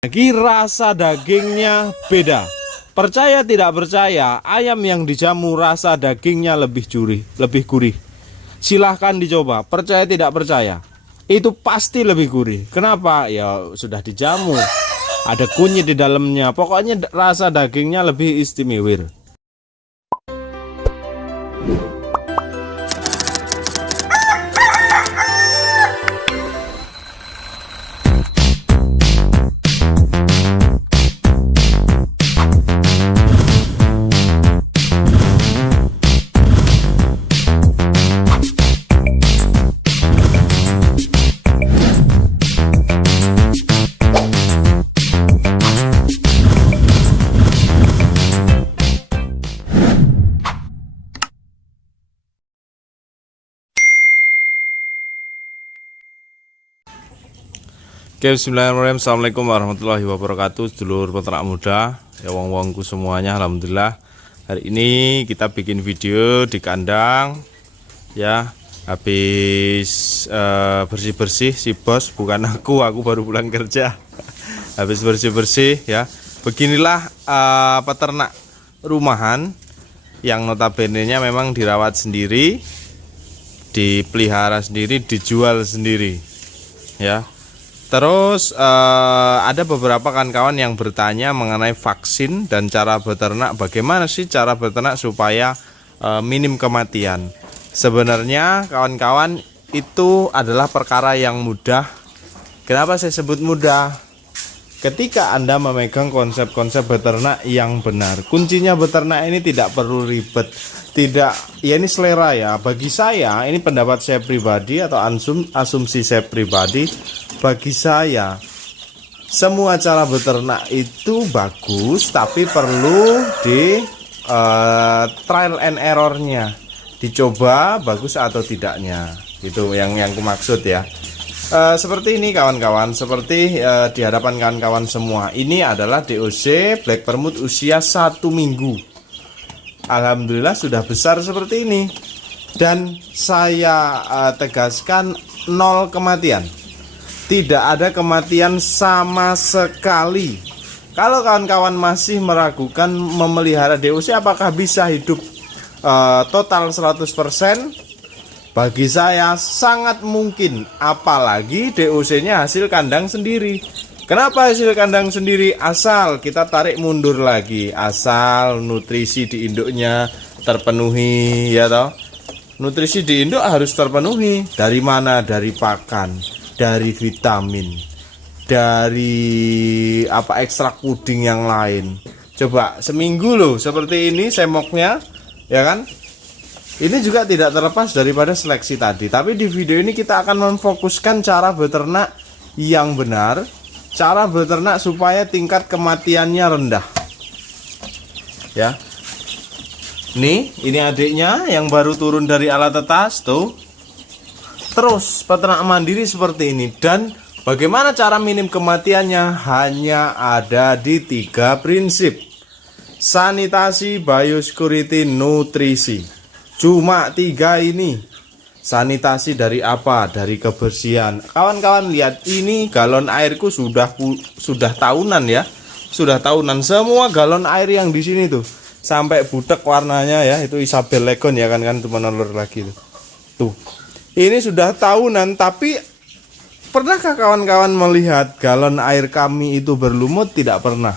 Lagi rasa dagingnya beda. Percaya tidak percaya, ayam yang dijamu rasa dagingnya lebih gurih. Silahkan dicoba, percaya tidak percaya, itu pasti lebih gurih. Kenapa? Ya sudah dijamu, ada kunyit di dalamnya. Pokoknya rasa dagingnya lebih istimewa. Oke, bismillahirrahmanirrahim. Assalamualaikum warahmatullahi wabarakatuh. Sedulur peternak muda, ya wong-wongku semuanya, alhamdulillah. Hari ini kita bikin video di kandang. Ya, habis bersih-bersih si bos, bukan aku baru pulang kerja. Habis bersih-bersih ya. Beginilah peternak rumahan yang notabene-nya memang dirawat sendiri, dipelihara sendiri, dijual sendiri. Ya. Terus ada beberapa kawan-kawan yang bertanya mengenai vaksin dan cara beternak. Bagaimana sih cara beternak supaya minim kematian? Sebenarnya kawan-kawan itu adalah perkara yang mudah. Kenapa saya sebut mudah? Ketika Anda memegang konsep-konsep beternak yang benar, kuncinya beternak ini tidak perlu ribet. Tidak, ya ini selera ya. Bagi saya, ini pendapat saya pribadi atau asumsi saya pribadi. Bagi saya, semua cara beternak itu bagus, tapi perlu di trial and errornya, dicoba bagus atau tidaknya. Itu yang aku maksud ya. Seperti ini kawan-kawan, seperti di hadapan kawan-kawan semua. Ini adalah DOC Black Permut usia 1 minggu. Alhamdulillah sudah besar seperti ini. Dan saya tegaskan 0 kematian. Tidak ada kematian sama sekali. Kalau kawan-kawan masih meragukan memelihara DOC apakah bisa hidup total 100%, bagi saya sangat mungkin. Apalagi DOC-nya hasil kandang sendiri. Kenapa hasil kandang sendiri? Asal kita tarik mundur lagi, asal nutrisi di induknya terpenuhi, ya toh. Nutrisi di induk harus terpenuhi. Dari mana? Dari pakan, dari vitamin, dari ekstrak puding yang lain. Coba seminggu loh seperti ini semoknya, ya kan? Ini juga tidak terlepas daripada seleksi tadi. Tapi di video ini kita akan memfokuskan cara beternak yang benar, cara beternak supaya tingkat kematiannya rendah. Ya. Ini adiknya yang baru turun dari alat tetas tuh. Terus peternak mandiri seperti ini. Dan bagaimana cara minim kematiannya? Hanya ada di 3 prinsip: sanitasi, biosecurity, nutrisi. Cuma 3 ini. Sanitasi dari apa? Dari kebersihan. Kawan-kawan lihat, ini galon airku sudah tahunan ya. Sudah tahunan semua galon air yang di sini tuh. Sampai butek warnanya ya, itu Isabel Legon ya kan itu menelur lagi tuh. Tuh. Ini sudah tahunan, tapi pernahkah kawan-kawan melihat galon air kami itu berlumut? Tidak pernah.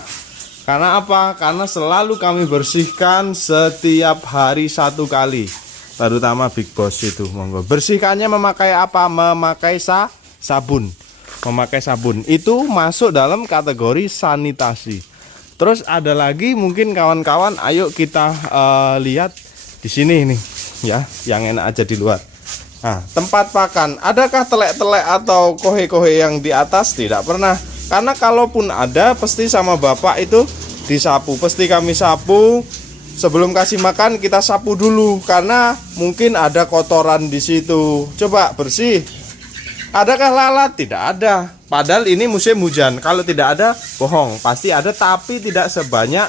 Karena apa? Karena selalu kami bersihkan setiap hari 1 kali. Terutama Big Boss itu, monggo. Bersihkannya memakai apa? Memakai sabun. Memakai sabun. Itu masuk dalam kategori sanitasi. Terus ada lagi mungkin kawan-kawan, ayo kita lihat di sini nih ya, yang enak aja di luar. Nah, tempat pakan, adakah telek-telek atau kohe-kohe yang di atas? Tidak pernah. Karena kalaupun ada, pasti sama bapak itu disapu. Pasti kami sapu. Sebelum kasih makan kita sapu dulu, karena mungkin ada kotoran di situ. Coba bersih. Adakah lalat? Tidak ada. Padahal ini musim hujan. Kalau tidak ada, bohong. Pasti ada, tapi tidak sebanyak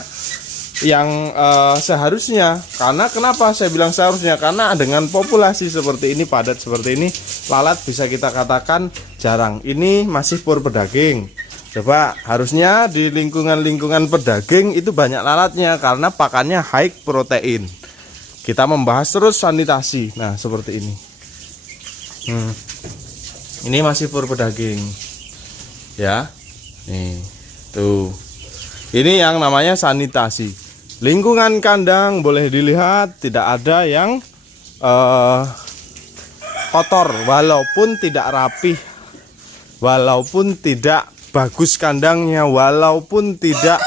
yang seharusnya. Karena kenapa saya bilang seharusnya? Karena dengan populasi seperti ini, padat seperti ini, lalat bisa kita katakan jarang. Ini masih pur pedaging. Coba, harusnya di lingkungan-lingkungan pedaging itu banyak lalatnya karena pakannya high protein. Kita membahas terus sanitasi. Nah, seperti ini. Ini masih fur pedaging. Ya. Nih, tuh. Ini yang namanya sanitasi. Lingkungan kandang boleh dilihat tidak ada yang kotor, walaupun tidak rapih, walaupun tidak bagus kandangnya, walaupun tidak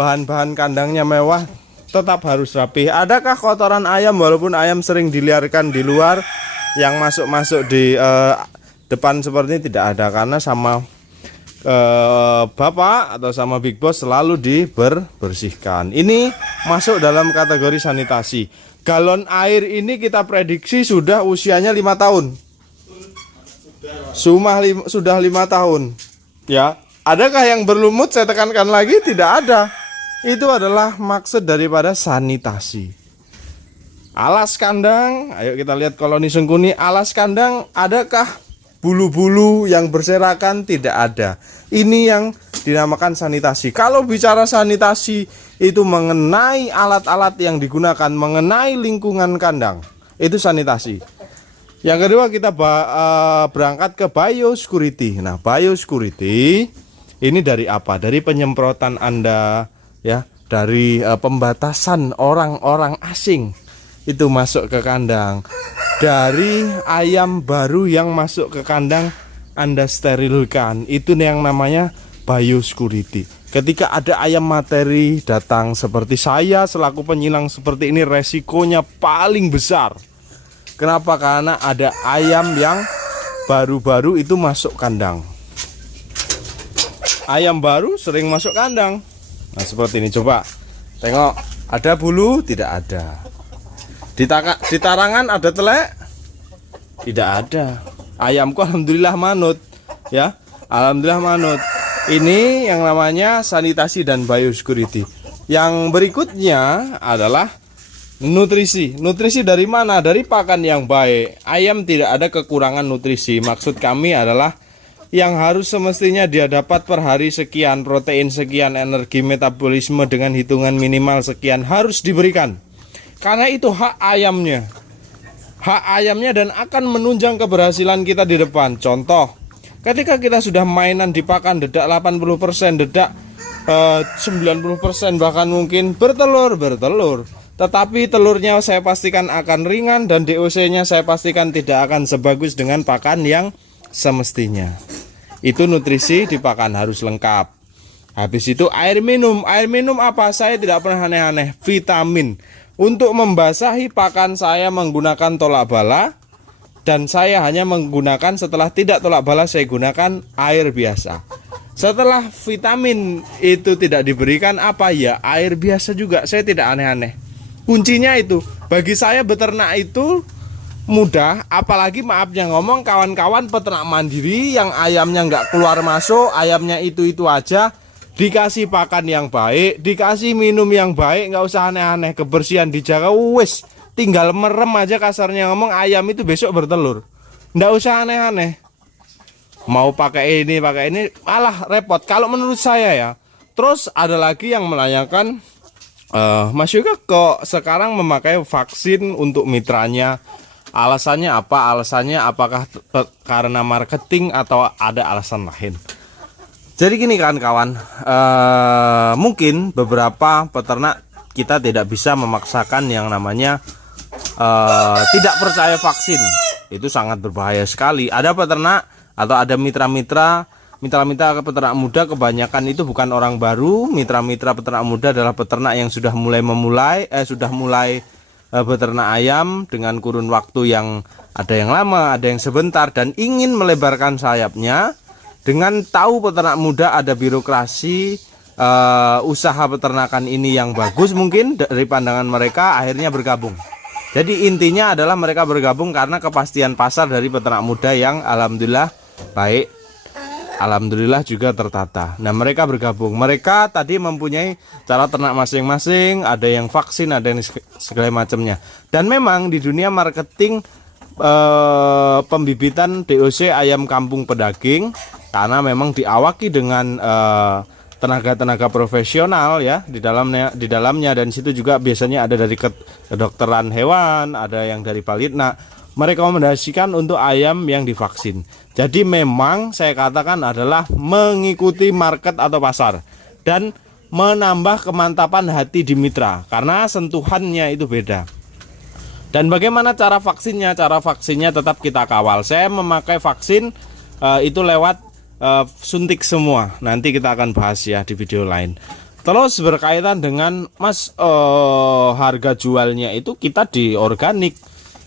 bahan-bahan kandangnya mewah, tetap harus rapi. Adakah kotoran ayam walaupun ayam sering diliarkan di luar yang masuk-masuk di depan seperti ini? Tidak ada, karena sama bapak atau sama big boss selalu dibersihkan. Ini masuk dalam kategori sanitasi. Galon air ini kita prediksi sudah usianya 5 tahun. Sudah 5 tahun. Ya, adakah yang berlumut? Saya tekankan lagi, tidak ada. Itu adalah maksud daripada sanitasi. Alas kandang, ayo kita lihat koloni sengkuni. Alas kandang, adakah bulu-bulu yang berserakan? Tidak ada. Ini yang dinamakan sanitasi. Kalau bicara sanitasi itu mengenai alat-alat yang digunakan, mengenai lingkungan kandang, itu sanitasi. Yang kedua, kita berangkat ke biosecurity. Nah, biosecurity ini dari apa? Dari penyemprotan Anda, ya, dari pembatasan orang-orang asing itu masuk ke kandang, dari ayam baru yang masuk ke kandang Anda sterilkan. Itu yang namanya biosecurity. Ketika ada ayam materi datang seperti saya selaku penyilang seperti ini, resikonya paling besar. Kenapa? Karena ada ayam yang baru-baru itu masuk kandang. Ayam baru sering masuk kandang. Nah, seperti ini, coba tengok, ada bulu? Tidak ada. Di tarangan ada telek? Tidak ada. Ayamku alhamdulillah manut, ya, alhamdulillah manut. Ini yang namanya sanitasi dan biosecurity. Yang berikutnya adalah nutrisi. Nutrisi dari mana? Dari pakan yang baik. Ayam tidak ada kekurangan nutrisi. Maksud kami adalah yang harus semestinya dia dapat per hari sekian, protein sekian, energi metabolisme dengan hitungan minimal sekian harus diberikan. Karena itu hak ayamnya. Hak ayamnya dan akan menunjang keberhasilan kita di depan. Contoh, ketika kita sudah mainan di pakan dedak 80%, dedak 90%, bahkan mungkin bertelur. Tetapi telurnya saya pastikan akan ringan dan DOC-nya saya pastikan tidak akan sebagus dengan pakan yang semestinya. Itu nutrisi di pakan harus lengkap. Habis itu air minum. Air minum apa? Saya tidak pernah aneh-aneh. Vitamin. Untuk membasahi pakan saya menggunakan tolak bala. Dan saya hanya menggunakan, setelah tidak tolak bala saya gunakan air biasa. Setelah vitamin itu tidak diberikan, apa ya? Air biasa juga. Saya tidak aneh-aneh. Kuncinya itu, bagi saya beternak itu mudah, apalagi maafnya ngomong kawan-kawan peternak mandiri yang ayamnya nggak keluar masuk, ayamnya itu aja, dikasih pakan yang baik, dikasih minum yang baik, nggak usah aneh-aneh, kebersihan dijaga, wis, tinggal merem aja kasarnya ngomong, ayam itu besok bertelur, nggak usah aneh-aneh. Mau pakai ini, malah repot kalau menurut saya ya. Terus ada lagi yang menanyakan, Mas Yoga kok sekarang memakai vaksin untuk mitranya? Alasannya apa? Alasannya apakah karena marketing atau ada alasan lain? Jadi gini kan kawan, mungkin beberapa peternak kita tidak bisa memaksakan yang namanya tidak percaya vaksin. Itu sangat berbahaya sekali. Ada peternak atau ada mitra-mitra peternak muda, kebanyakan itu bukan orang baru. Mitra-mitra peternak muda adalah peternak yang sudah mulai beternak ayam dengan kurun waktu yang ada yang lama, ada yang sebentar, dan ingin melebarkan sayapnya. Dengan tahu peternak muda ada birokrasi usaha peternakan ini yang bagus mungkin dari pandangan mereka, akhirnya bergabung. Jadi intinya adalah mereka bergabung karena kepastian pasar dari peternak muda yang alhamdulillah baik, alhamdulillah juga tertata. Nah, mereka bergabung. Mereka tadi mempunyai cara ternak masing-masing, ada yang vaksin, ada yang segala macamnya. Dan memang di dunia marketing pembibitan DOC ayam kampung pedaging karena memang diawaki dengan tenaga-tenaga profesional ya di dalamnya, dan situ juga biasanya ada dari kedokteran hewan, ada yang dari Balitna, merekomendasikan untuk ayam yang divaksin. Jadi memang saya katakan adalah mengikuti market atau pasar dan menambah kemantapan hati di mitra, karena sentuhannya itu beda. Dan bagaimana cara vaksinnya? Cara vaksinnya tetap kita kawal. Saya memakai vaksin itu lewat suntik semua. Nanti kita akan bahas ya di video lain. Terus berkaitan dengan Mas, harga jualnya itu kita di organik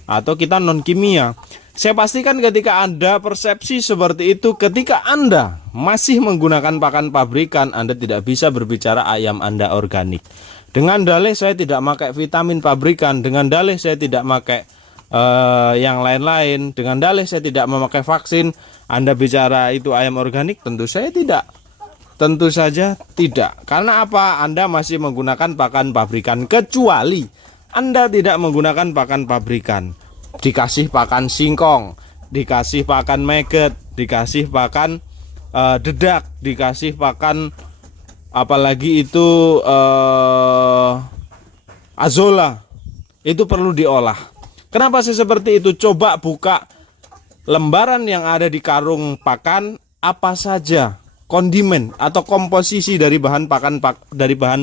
atau kita non kimia. Saya pastikan ketika Anda persepsi seperti itu, ketika Anda masih menggunakan pakan pabrikan, Anda tidak bisa berbicara ayam Anda organik. Dengan dalih saya tidak pakai vitamin pabrikan, dengan dalih saya tidak pakai yang lain-lain, dengan dalih saya tidak memakai vaksin, Anda bicara itu ayam organik? Tentu saya tidak. Tentu saja tidak. Karena apa? Anda masih menggunakan pakan pabrikan, kecuali Anda tidak menggunakan pakan pabrikan. Dikasih pakan singkong, dikasih pakan maggot, dikasih pakan dedak, dikasih pakan apalagi itu azola, itu perlu diolah. Kenapa sih seperti itu? Coba buka lembaran yang ada di karung pakan, apa saja kondimen atau komposisi dari bahan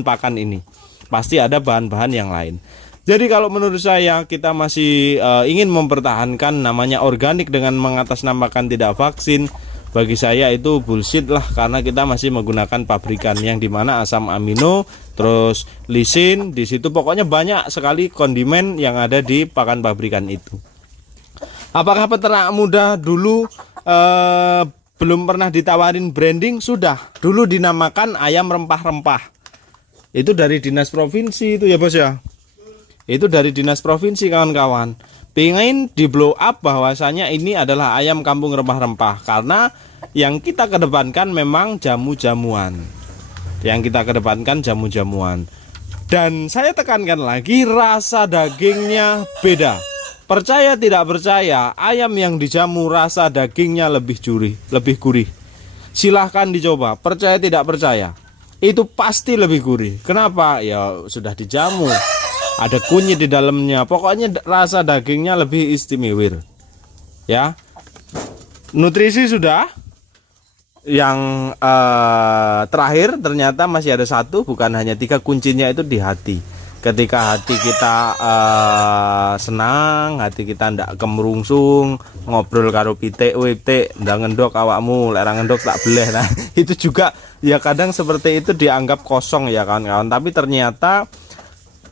pakan ini. Pasti ada bahan-bahan yang lain. Jadi kalau menurut saya kita masih ingin mempertahankan namanya organik dengan mengatasnamakan tidak vaksin, bagi saya itu bullshit lah, karena kita masih menggunakan pabrikan yang dimana asam amino, terus lisin di situ, pokoknya banyak sekali kondimen yang ada di pakan pabrikan itu. Apakah peternak muda dulu belum pernah ditawarin branding? Sudah, dulu dinamakan ayam rempah-rempah. Itu dari dinas provinsi itu ya bos ya. Itu dari dinas provinsi kawan-kawan. Pengen di blow up bahwasanya ini adalah ayam kampung rempah-rempah, karena yang kita kedepankan memang jamu-jamuan. Yang kita kedepankan jamu-jamuan. Dan saya tekankan lagi, rasa dagingnya beda. Percaya tidak percaya, ayam yang dijamu rasa dagingnya lebih gurih. Silahkan dicoba, percaya tidak percaya, itu pasti lebih gurih. Kenapa? Ya sudah dijamu, ada kunyit di dalamnya, pokoknya rasa dagingnya lebih istimewa ya. Nutrisi sudah. Yang terakhir ternyata masih ada satu, bukan hanya 3, kuncinya itu di hati. Ketika hati kita senang, hati kita ndak kemerungsung, ngobrol karo pitik, pitik ndak ngendok awakmu, lek ngendok tak beleh. Nah itu juga ya kadang seperti itu dianggap kosong ya kawan-kawan. Tapi ternyata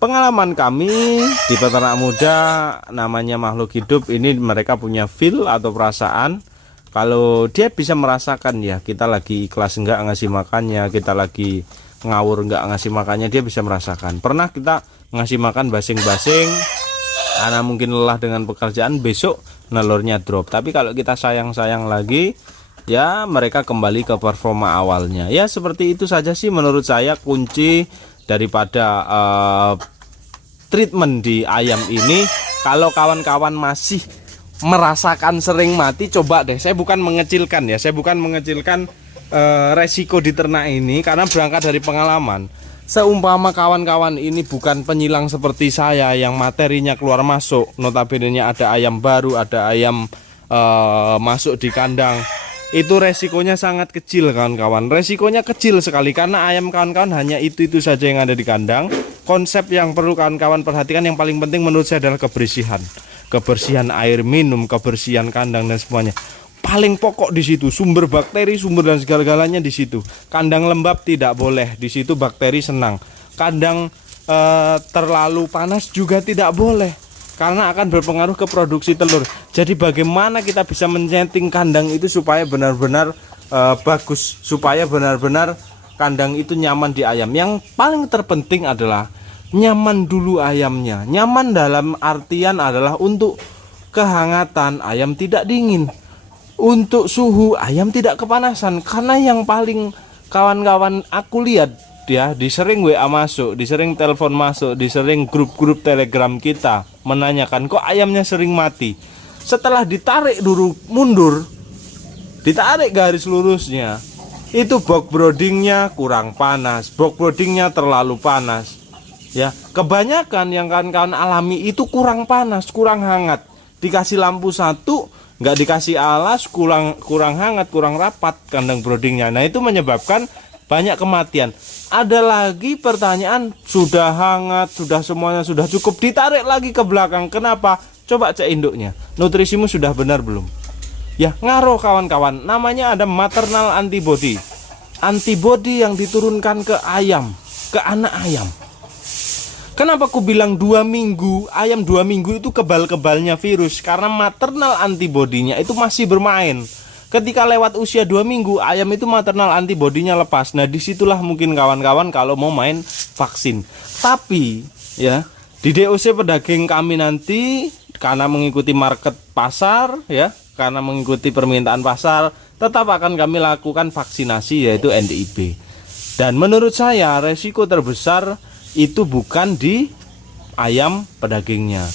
pengalaman kami di peternak muda, namanya makhluk hidup ini, mereka punya feel atau perasaan. Kalau dia bisa merasakan ya, kita lagi ikhlas enggak ngasih makannya, kita lagi ngawur enggak ngasih makannya, dia bisa merasakan. Pernah kita ngasih makan basing-basing, karena mungkin lelah dengan pekerjaan, besok nelurnya drop. Tapi kalau kita sayang-sayang lagi, ya mereka kembali ke performa awalnya. Ya seperti itu saja sih menurut saya kunci daripada treatment di ayam ini. Kalau kawan-kawan masih merasakan sering mati, coba deh. Saya bukan mengecilkan ya, saya bukan mengecilkan resiko di ternak ini, karena berangkat dari pengalaman. Seumpama kawan-kawan ini bukan penyilang seperti saya yang materinya keluar masuk, notabene-nya ada ayam baru, ada ayam masuk di kandang, itu resikonya sangat kecil kawan-kawan. Resikonya kecil sekali, karena ayam kawan-kawan hanya itu saja yang ada di kandang. Konsep yang perlu kawan-kawan perhatikan yang paling penting menurut saya adalah kebersihan. Kebersihan air minum, kebersihan kandang dan semuanya. Paling pokok di situ, sumber bakteri, sumber dan segala-galanya di situ. Kandang lembab tidak boleh, di situ bakteri senang. Kandang terlalu panas juga tidak boleh, karena akan berpengaruh ke produksi telur. Jadi bagaimana kita bisa men-setting kandang itu supaya benar-benar bagus, supaya benar-benar kandang itu nyaman di ayam. Yang paling terpenting adalah nyaman dulu ayamnya. Nyaman dalam artian adalah untuk kehangatan, ayam tidak dingin. Untuk suhu, ayam tidak kepanasan. Karena yang paling kawan-kawan aku lihat ya, disering WA masuk, disering telepon masuk, disering grup-grup Telegram kita menanyakan kok ayamnya sering mati. Setelah ditarik dulu mundur, ditarik garis lurusnya, itu box broodingnya kurang panas, box broodingnya terlalu panas. Ya, kebanyakan yang kawan-kawan alami itu kurang panas, kurang hangat. Dikasih lampu satu, nggak dikasih alas, kurang hangat, kurang rapat kandang broodingnya. Nah, itu menyebabkan banyak kematian. Ada lagi pertanyaan, sudah hangat, sudah semuanya sudah cukup, ditarik lagi ke belakang. Kenapa? Coba cek induknya, nutrisimu sudah benar belum? Ya, ngaruh kawan-kawan. Namanya ada maternal antibody. Antibody yang diturunkan ke ayam, ke anak ayam. Kenapa aku bilang 2 minggu? Ayam 2 minggu itu kebal-kebalnya virus, karena maternal antibodinya itu masih bermain. Ketika lewat usia 2 minggu, ayam itu maternal antibodinya lepas. Nah, disitulah mungkin kawan-kawan kalau mau main vaksin. Tapi ya, di DOC pedaging kami nanti, karena mengikuti market pasar ya, karena mengikuti permintaan pasar, tetap akan kami lakukan vaksinasi, yaitu NIB. Dan menurut saya resiko terbesar itu bukan di ayam pedagingnya,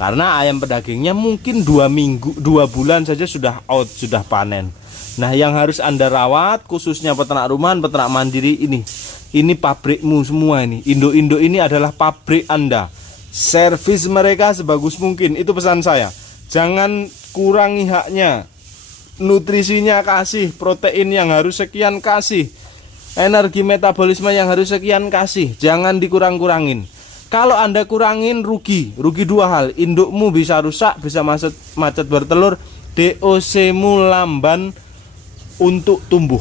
karena ayam pedagingnya mungkin 2 minggu, 2 bulan saja sudah out, sudah panen. Nah, yang harus Anda rawat khususnya peternak rumahan, peternak mandiri ini pabrikmu semua ini. Induk-induk ini adalah pabrik Anda. Servis mereka sebagus mungkin, itu pesan saya. Jangan kurangi haknya. Nutrisinya kasih, protein yang harus sekian kasih, energi metabolisme yang harus sekian kasih, jangan dikurang-kurangin. Kalau Anda kurangin rugi 2 hal. Indukmu bisa rusak, bisa macet bertelur, DOC-mu lamban untuk tumbuh.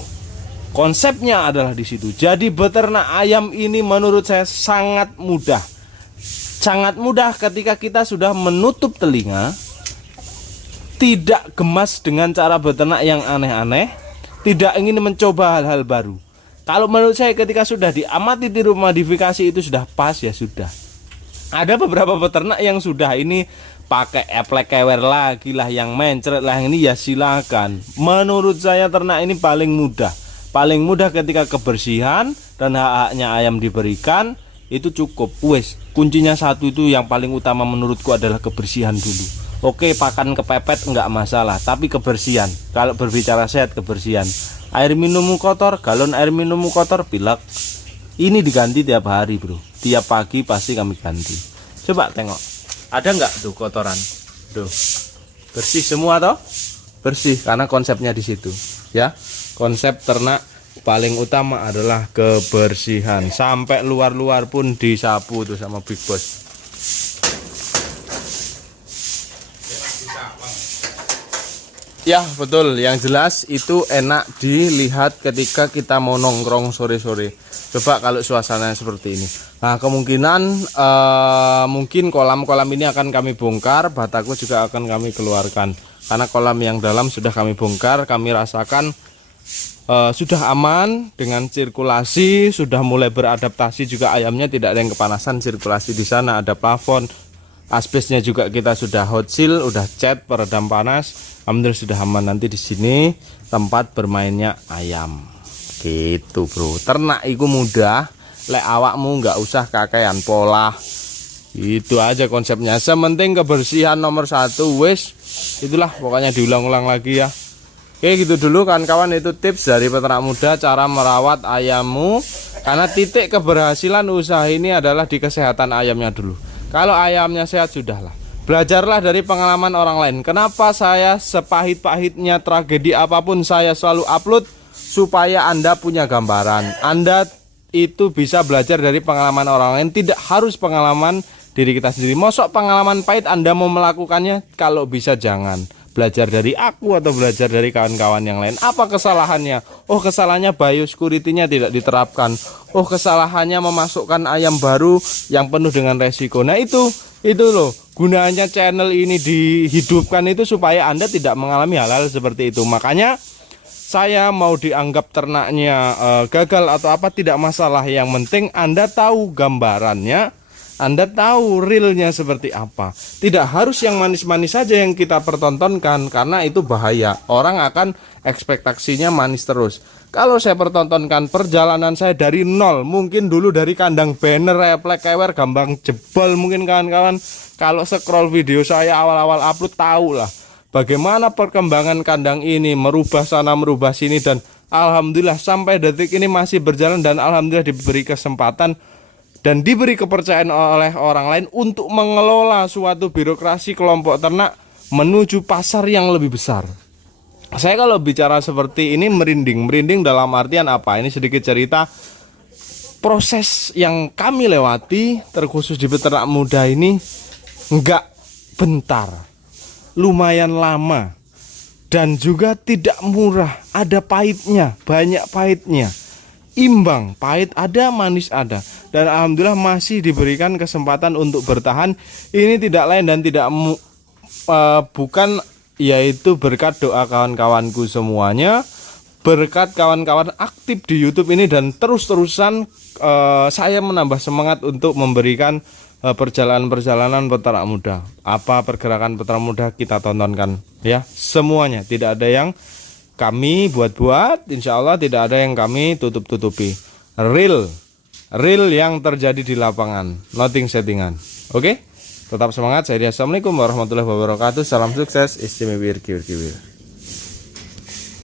Konsepnya adalah di situ. Jadi beternak ayam ini menurut saya sangat mudah. Sangat mudah ketika kita sudah menutup telinga, tidak gemas dengan cara beternak yang aneh-aneh, tidak ingin mencoba hal-hal baru. Kalau menurut saya ketika sudah diamati tiru modifikasi itu sudah pas, ya sudah. Ada beberapa peternak yang sudah ini pakai eplek kewer lagi lah, yang mencret lah, yang ini ya silakan. Menurut saya ternak ini paling mudah. Paling mudah ketika kebersihan dan hak-haknya ayam diberikan, itu cukup. Wes, kuncinya satu itu yang paling utama menurutku adalah kebersihan dulu. Oke, pakan kepepet enggak masalah, tapi kebersihan. Kalau berbicara sehat, kebersihan. Air minummu kotor, galon air minummu kotor, pilek. Ini diganti tiap hari, bro. Tiap pagi pasti kami ganti. Coba tengok, ada nggak tuh kotoran? Tuh, bersih semua toh? Bersih, karena konsepnya di situ. Ya, konsep ternak paling utama adalah kebersihan. Sampai luar-luar pun disapu tuh sama Big Boss. Ya betul, yang jelas itu enak dilihat ketika kita mau nongkrong sore-sore. Coba kalau suasananya seperti ini. Nah, kemungkinan mungkin kolam-kolam ini akan kami bongkar, bataku juga akan kami keluarkan. Karena kolam yang dalam sudah kami bongkar, kami rasakan sudah aman dengan sirkulasi, sudah mulai beradaptasi juga ayamnya, tidak ada yang kepanasan, sirkulasi di sana ada plafon. Asbesnya juga kita sudah hot seal, udah cat peredam panas. Alhamdulillah sudah aman. Nanti di sini tempat bermainnya ayam. Gitu, bro. Ternak itu mudah, lek awakmu nggak usah kakean pola. Itu aja konsepnya. Sementing kebersihan nomor 1, wes. Itulah pokoknya, diulang-ulang lagi ya. Oke, gitu dulu kawan-kawan, itu tips dari peternak muda cara merawat ayammu. Karena titik keberhasilan usaha ini adalah di kesehatan ayamnya dulu. Kalau ayamnya sehat, sudahlah. Belajarlah dari pengalaman orang lain. Kenapa saya sepahit-pahitnya tragedi apapun saya selalu upload, supaya Anda punya gambaran. Anda itu bisa belajar dari pengalaman orang lain, tidak harus pengalaman diri kita sendiri. Mosok pengalaman pahit Anda mau melakukannya, kalau bisa jangan. Belajar dari aku atau belajar dari kawan-kawan yang lain. Apa kesalahannya? Oh, kesalahannya biosecurity-nya tidak diterapkan. Oh, kesalahannya memasukkan ayam baru yang penuh dengan resiko. Nah, itu loh gunanya channel ini dihidupkan, itu supaya Anda tidak mengalami hal-hal seperti itu. Makanya saya mau dianggap ternaknya gagal atau apa tidak masalah. Yang penting Anda tahu gambarannya, Anda tahu realnya seperti apa. Tidak harus yang manis-manis saja yang kita pertontonkan, karena itu bahaya. Orang akan ekspektasinya manis terus. Kalau saya pertontonkan perjalanan saya dari nol, mungkin dulu dari kandang banner, eplek kewer, gampang jebol mungkin kawan-kawan. Kalau scroll video saya awal-awal upload, tahu lah. bagaimana perkembangan kandang ini, merubah sana merubah sini, dan alhamdulillah sampai detik ini masih berjalan, dan alhamdulillah diberi kesempatan dan diberi kepercayaan oleh orang lain untuk mengelola suatu birokrasi kelompok ternak menuju pasar yang lebih besar. Saya kalau bicara seperti ini merinding dalam artian apa? Ini sedikit cerita proses yang kami lewati terkhusus di peternak muda ini enggak bentar, lumayan lama, dan juga tidak murah, ada pahitnya, banyak pahitnya, imbang, pahit ada, manis ada, dan alhamdulillah masih diberikan kesempatan untuk bertahan. Ini tidak lain dan tidak bukan, yaitu berkat doa kawan-kawanku semuanya, berkat kawan-kawan aktif di YouTube ini, dan terus-terusan saya menambah semangat untuk memberikan perjalanan-perjalanan peternak muda. Apa pergerakan peternak muda kita tontonkan ya, semuanya. Tidak ada yang kami buat-buat, insya Allah tidak ada yang kami tutup-tutupi. Real yang terjadi di lapangan, nothing settingan. Oke, tetap semangat. Saya Assalamualaikum warahmatullahi wabarakatuh. Salam sukses, istimewa kiwir.